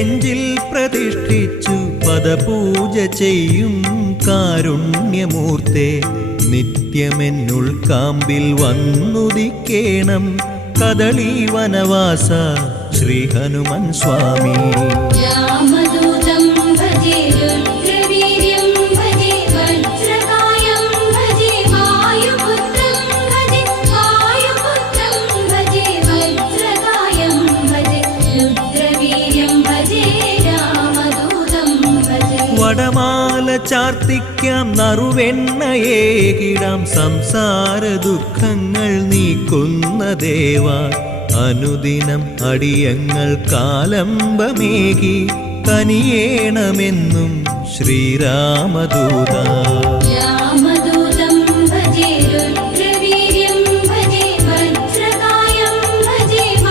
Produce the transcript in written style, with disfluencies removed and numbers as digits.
നെഞ്ചിൽ പ്രതിഷ്ഠിച്ചു പദപൂജ ചെയ്യും കാരുണ്യമൂർത്തേ, നിത്യമെന്നുൾ കാമ്പിൽ വന്നുദിക്കേണം കദളി വനവാസ ശ്രീ ഹനുമൻ സ്വാമി. രാമദൂതം ഭജേ രുദ്രവീര്യം ഭജേ വജ്രകായം ഭജേ വായുപുത്രം ഭജേ വായുപുത്രം ഭജേ വജ്രകായം ഭജേ രുദ്രവീര്യം ഭജേ രാമദൂതം ഭജേ. വടമാല ചാർത്തിക്കാം നറുവെണ്ണയേകിടാം സംസാര ദുഃഖങ്ങൾ നീക്കുന്ന ദേവ, അനുദിനം അടിയങ്ങൾ കാലംബമേകി കനിയേണമെന്നും ശ്രീരാമദൂത.